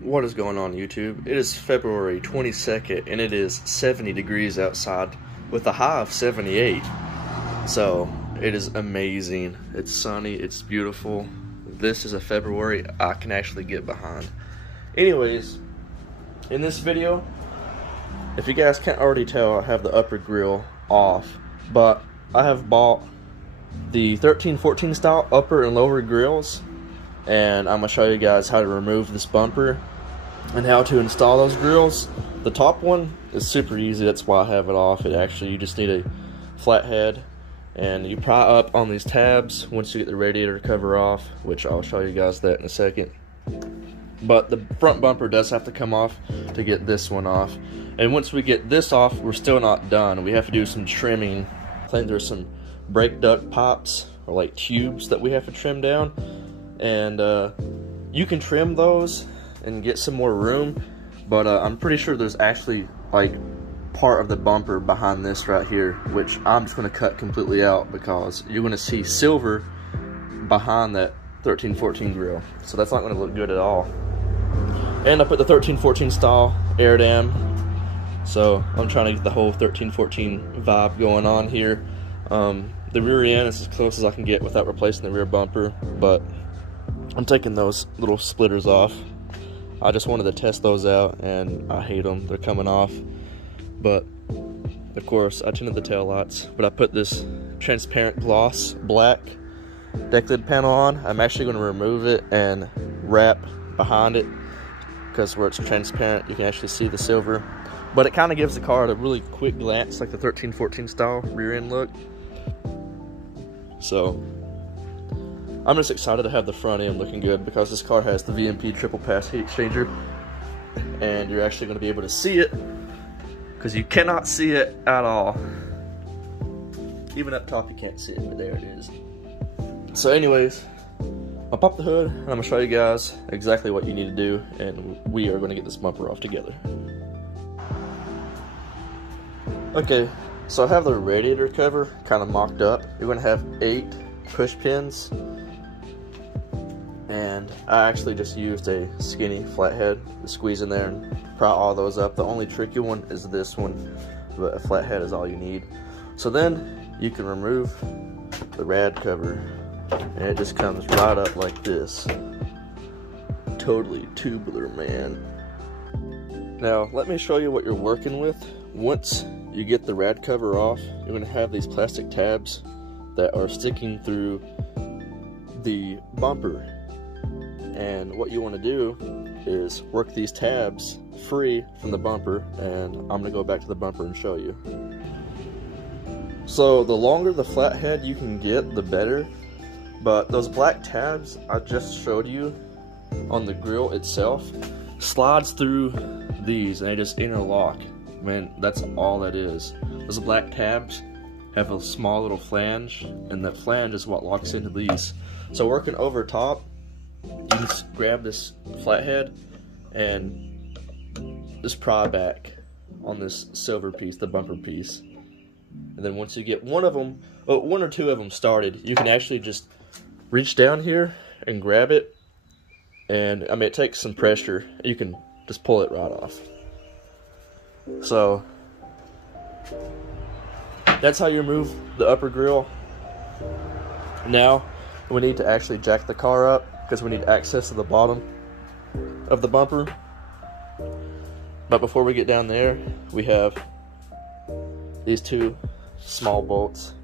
What is going on, YouTube? It is February 22nd and it is 70 degrees outside with a high of 78. So it is amazing. It's sunny, it's beautiful. This is a February I can actually get behind. Anyways, in this video, if you guys can't already tell, I have the upper grill off, but I have bought the 1314 style upper and lower grills, and I'm going to show you guys how to remove this bumper and how to install those grills. The top one is super easy, that's why I have it off. You just need a flathead, and you pry up on these tabs once you get the radiator cover off, which I'll show you guys that in a second. But the front bumper does have to come off to get this one off. And once we get this off, we're still not done. We have to do some trimming. I think there's some brake duct pipes or like tubes that we have to trim down. And you can trim those and get some more room, but I'm pretty sure there's actually like part of the bumper behind this right here, which I'm just going to cut completely out because you're going to see silver behind that 1314 grill, so that's not going to look good at all. And I put the 1314 style air dam, so I'm trying to get the whole 1314 vibe going on here. The rear end is as close as I can get without replacing the rear bumper, but I'm taking those little splitters off. I just wanted to test those out, and I hate them. They're coming off. But of course, I tinted the tail lights, but I put this transparent gloss black deck lid panel on. I'm actually going to remove it and wrap behind it, because where it's transparent you can actually see the silver, but it kind of gives the car a really quick glance like the 1314 style rear end look. So I'm just excited to have the front end looking good, because this car has the VMP triple pass heat exchanger, and you're actually going to be able to see it, because you cannot see it at all. Even up top you can't see it, but there it is. So anyways, I'll pop the hood and I'm going to show you guys exactly what you need to do, and we are going to get this bumper off together. Okay, so I have the radiator cover kind of mocked up. You're going to have 8 push pins, and I actually just used a skinny flathead to squeeze in there and pry all those up. The only tricky one is this one, but a flathead is all you need. So then you can remove the rad cover, and it just comes right up like this. Totally tubular, man. Now let me show you what you're working with. Once you get the rad cover off, you're going to have these plastic tabs that are sticking through the bumper, and what you want to do is work these tabs free from the bumper, and I'm going to go back to the bumper and show you. So the longer the flathead you can get, the better, but those black tabs I just showed you on the grill itself slides through these, and they just interlock. Man, that's all that is. Those black tabs have a small little flange, and that flange is what locks into these. So working over top, you just grab this flathead and just pry back on this silver piece, the bumper piece. And then once you get one or two of them started, you can actually just reach down here and grab it. And I mean, it takes some pressure. You can just pull it right off. So that's how you remove the upper grill. Now we need to actually jack the car up, because we need access to the bottom of the bumper. But before we get down there, we have these 2 small bolts.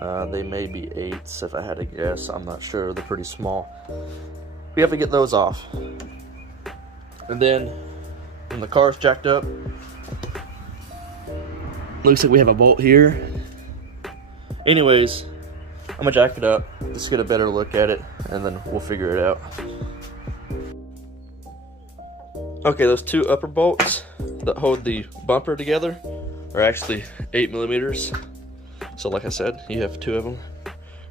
They may be 8s if I had to guess. I'm not sure. They're pretty small. We have to get those off. And then when the car's jacked up, looks like we have a bolt here. Anyways, I'm gonna jack it up, just get a better look at it, and then we'll figure it out. Okay, those 2 upper bolts that hold the bumper together are actually 8mm. So like I said, you have 2 of them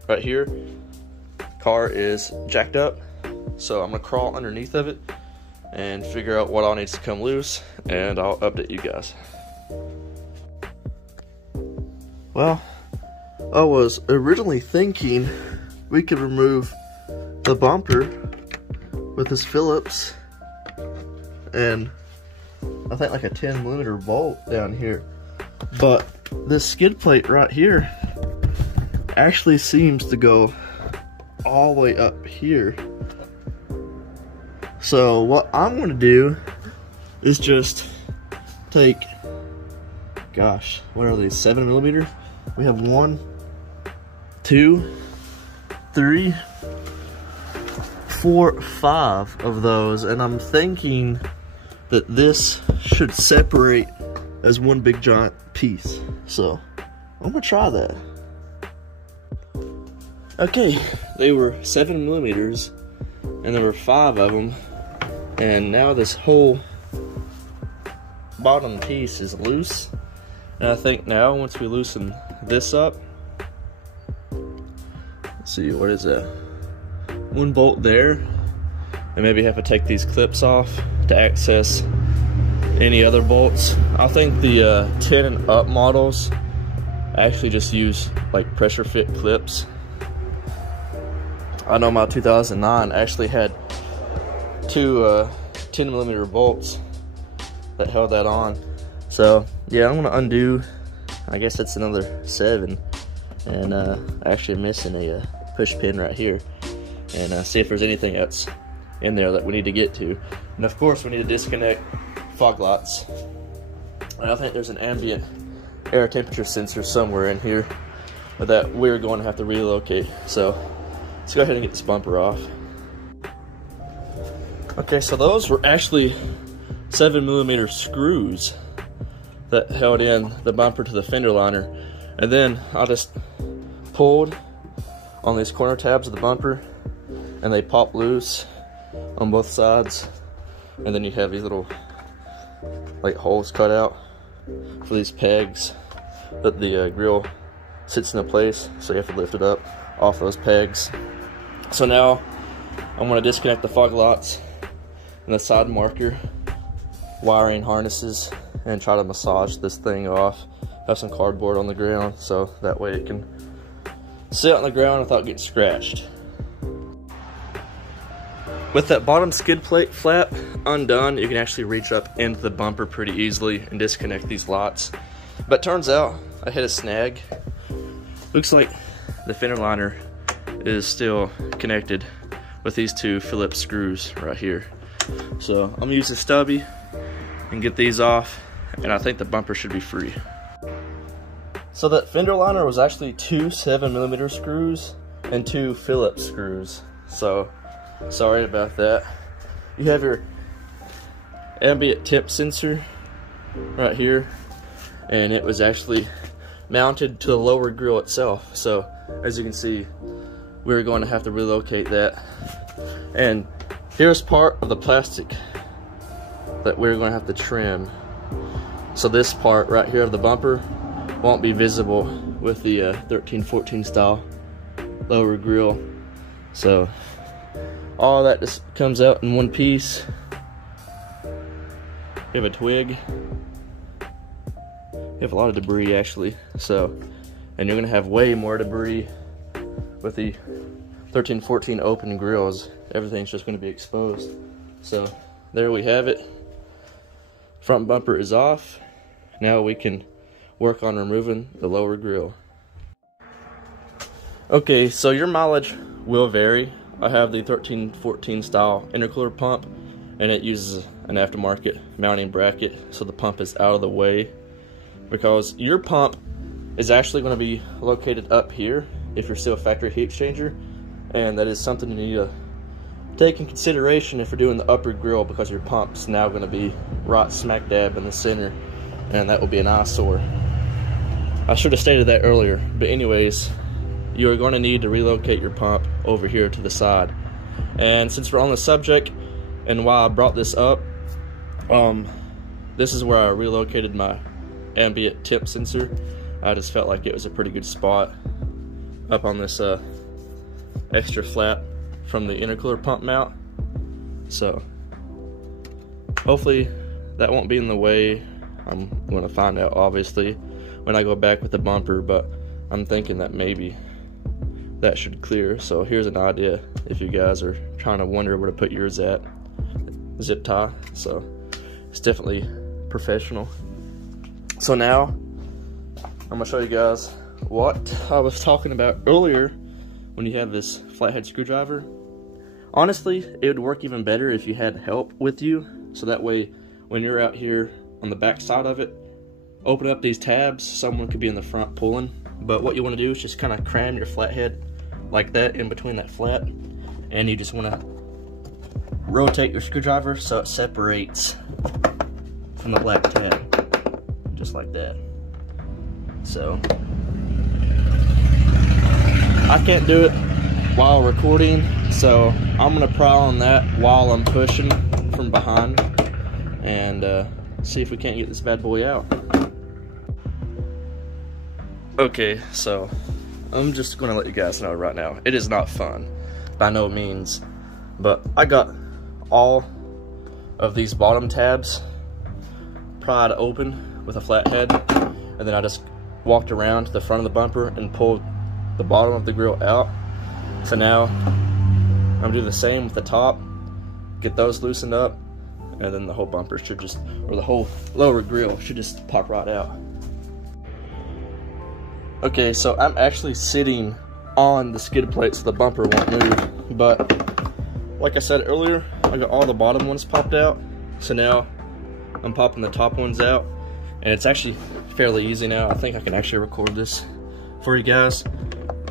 right here. Car is jacked up, so I'm gonna crawl underneath of it and figure out what all needs to come loose, and I'll update you guys. Well, I was originally thinking we could remove the bumper with this Phillips and I think like a 10mm bolt down here. But this skid plate right here actually seems to go all the way up here. So what I'm gonna do is just take, gosh, what are these, 7mm? We have 1, 2, 3, 4, 5 of those, and I'm thinking that this should separate as one big giant piece. So I'm gonna try that. Okay, they were 7mm and there were 5 of them, and now this whole bottom piece is loose. And I think now once we loosen this up, let's see, what is that? 1 bolt there, and maybe have to take these clips off to access any other bolts. I think the 10 and up models actually just use like pressure fit clips. I know my 2009 actually had 2 10mm bolts that held that on. So yeah, I'm gonna undo, I guess that's another 7, and actually missing a push pin right here, and see if there's anything else in there that we need to get to. And of course we need to disconnect fog lights. And I think there's an ambient air temperature sensor somewhere in here that we're going to have to relocate. So let's go ahead and get this bumper off. Okay, so those were actually 7mm screws that held in the bumper to the fender liner, and then I just pulled on these corner tabs of the bumper and they pop loose on both sides, and then you have these little like holes cut out for these pegs that the grill sits in place, so you have to lift it up off those pegs. So now I'm going to disconnect the fog lights and the side marker wiring harnesses and try to massage this thing off. Have some cardboard on the ground so that way it can sit on the ground without getting scratched. With that bottom skid plate flap undone, you can actually reach up into the bumper pretty easily and disconnect these lights. But turns out I hit a snag. Looks like the fender liner is still connected with these 2 Phillips screws right here. So I'm gonna use the stubby and get these off, and I think the bumper should be free. So that fender liner was actually 2 7mm screws and 2 Phillips screws. So sorry about that. You have your ambient temp sensor right here, and it was actually mounted to the lower grill itself. So as you can see, we're going to have to relocate that. And here's part of the plastic that we're going to have to trim. So this part right here of the bumper won't be visible with the 1314 style lower grill. So all that just comes out in one piece. We have a twig. We have a lot of debris actually. So, and you're gonna have way more debris with the 1314 open grills. Everything's just gonna be exposed. So there we have it. Front bumper is off. Now we can work on removing the lower grill. Okay, so your mileage will vary. I have the 1314 style intercooler pump, and it uses an aftermarket mounting bracket so the pump is out of the way, because your pump is actually going to be located up here if you're still a factory heat exchanger, and that is something you need to take in consideration if you're doing the upper grill, because your pump's now going to be right smack dab in the center, and that will be an eyesore. I should have stated that earlier, but anyways, you're going to need to relocate your pump over here to the side. And since we're on the subject and why I brought this up, this is where I relocated my ambient temp sensor. I just felt like it was a pretty good spot up on this extra flap from the intercooler pump mount. So hopefully that won't be in the way. I'm going to find out obviously when I go back with the bumper, but I'm thinking that maybe that should clear. So here's an idea. if you guys are trying to wonder where to put yours at. Zip tie, so it's definitely professional. So now I'm gonna show you guys what I was talking about earlier when you have this flathead screwdriver. Honestly, it would work even better if you had help with you, so that way when you're out here on the back side of it, open up these tabs, someone could be in the front pulling. But what you want to do is just kind of cram your flathead like that in between that flat, and you just want to rotate your screwdriver so it separates from the black tab, just like that. So I can't do it while recording, so I'm gonna pry on that while I'm pushing from behind and see if we can't get this bad boy out. Okay, so I'm just gonna let you guys know right now, it is not fun by no means, but I got all of these bottom tabs pried open with a flathead, and then I just walked around to the front of the bumper and pulled the bottom of the grill out. So now I'm gonna do the same with the top, get those loosened up, and then the whole bumper should just, or the whole lower grill should just pop right out. Okay, so I'm actually sitting on the skid plate so the bumper won't move, but like I said earlier, I got all the bottom ones popped out, so now I'm popping the top ones out, and it's actually fairly easy now. I think I can actually record this for you guys.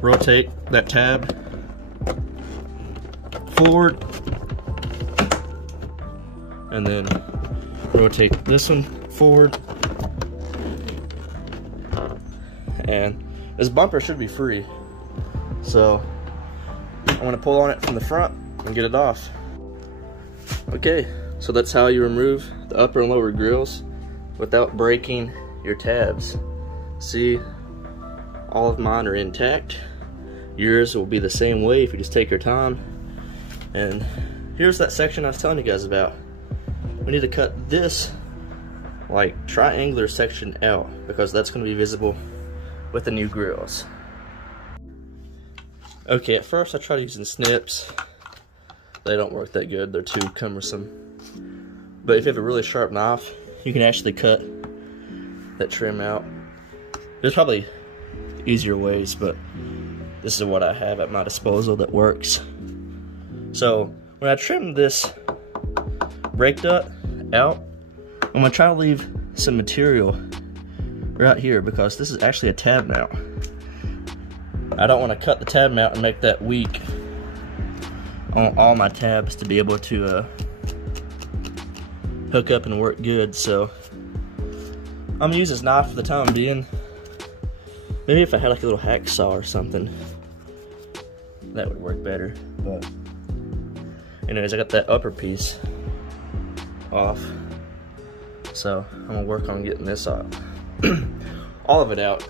Rotate that tab forward, and then rotate this one forward, and this bumper should be free. So I'm gonna pull on it from the front and get it off. Okay, so that's how you remove the upper and lower grills without breaking your tabs. See, all of mine are intact. Yours will be the same way if you just take your time. And here's that section I was telling you guys about. We need to cut this like triangular section out because that's going to be visible with the new grills. Okay, at first I tried using snips. They don't work that good, they're too cumbersome. But if you have a really sharp knife, you can actually cut that trim out. There's probably easier ways, but this is what I have at my disposal that works. So when I trim this brake nut out, I'm gonna try to leave some material right here because this is actually a tab mount. I don't want to cut the tab mount and make that weak on all my tabs to be able to hook up and work good. So I'm gonna use this knife for the time being. Maybe if I had like a little hacksaw or something, that would work better. But anyways, I got that upper piece off, so I'm gonna work on getting this off. All of it out.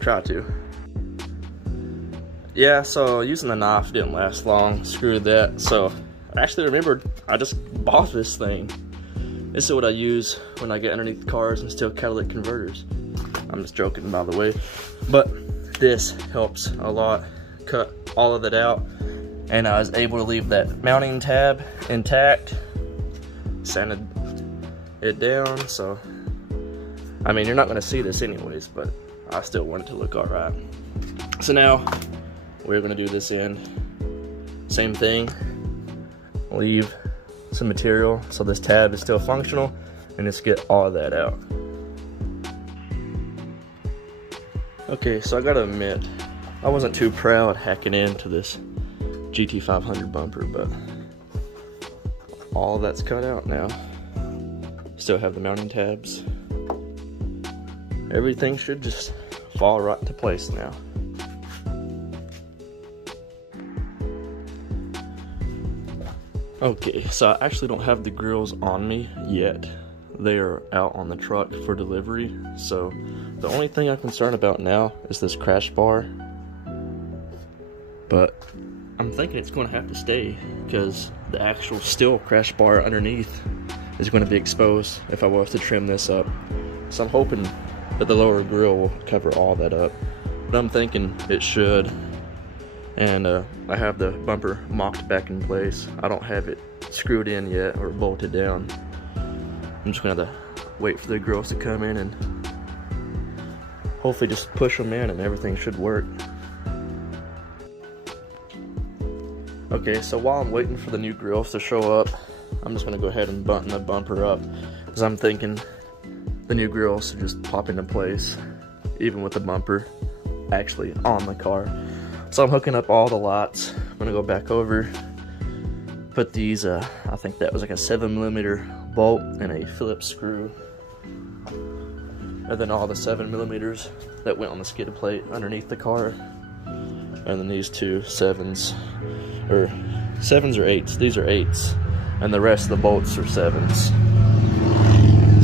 Try to. Yeah, so using the knife didn't last long. Screw that. So I actually remembered I just bought this thing. This is what I use when I get underneath cars and steal catalytic converters. I'm just joking, by the way. But this helps a lot. Cut all of it out, and I was able to leave that mounting tab intact. Sanded it down, so I mean, you're not gonna see this anyways, but I still want it to look alright. So now we're gonna do this end. Same thing. Leave some material so this tab is still functional, and just get all of that out. Okay, so I gotta admit, I wasn't too proud hacking into this GT500 bumper, but all that's cut out now. Still have the mounting tabs. Everything should just fall right into place now. Okay, so I actually don't have the grills on me yet. They are out on the truck for delivery, so the only thing I'm concerned about now is this crash bar. But I'm thinking it's going to have to stay because the actual steel crash bar underneath is going to be exposed if I was to trim this up. So I'm hoping that the lower grill will cover all that up, but I'm thinking it should. And I have the bumper mocked back in place. I don't have it screwed in yet or bolted down. I'm just gonna have to wait for the girls to come in and hopefully just push them in and everything should work. Okay, so while I'm waiting for the new grills to show up, I'm just gonna go ahead and button the bumper up, because I'm thinking the new grills should just pop into place, even with the bumper actually on the car. So I'm hooking up all the lights. I'm gonna go back over, put these, I think that was like a 7mm bolt and a Phillips screw, and then all the 7mm that went on the skid plate underneath the car, and then these two 7s, or 7s or 8s. These are 8s, and the rest of the bolts are 7s.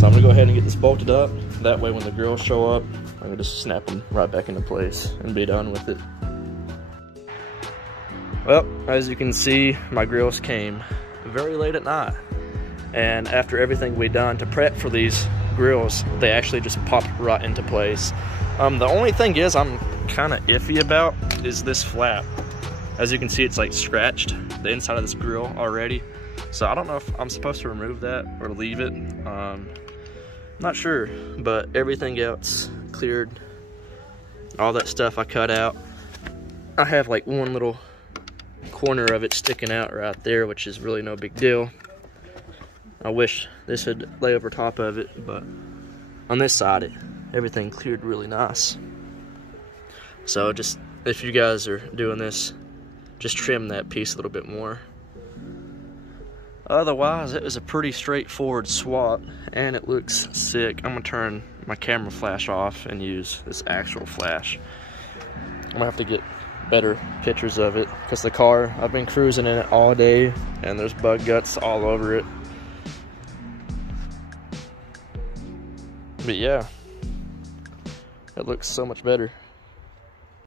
So I'm gonna go ahead and get this bolted up. That way when the girls show up, I'm gonna just snap them right back into place and be done with it. Well, as you can see, my grills came very late at night. And after everything we done to prep for these grills, they actually just popped right into place. The only thing is I'm kind of iffy about is this flap. As you can see, it's like scratched the inside of this grill already. So I don't know if I'm supposed to remove that or leave it. Not sure, but everything else cleared. All that stuff I cut out. I have like one little corner of it sticking out right there, which is really no big deal. I wish this would lay over top of it, but on this side, everything cleared really nice. So just, if you guys are doing this, just trim that piece a little bit more. Otherwise, it was a pretty straightforward swap, and it looks sick. I'm gonna turn my camera flash off and use this actual flash. I'm gonna have to get better pictures of it, because the car, I've been cruising in it all day, and there's bug guts all over it. But yeah, it looks so much better.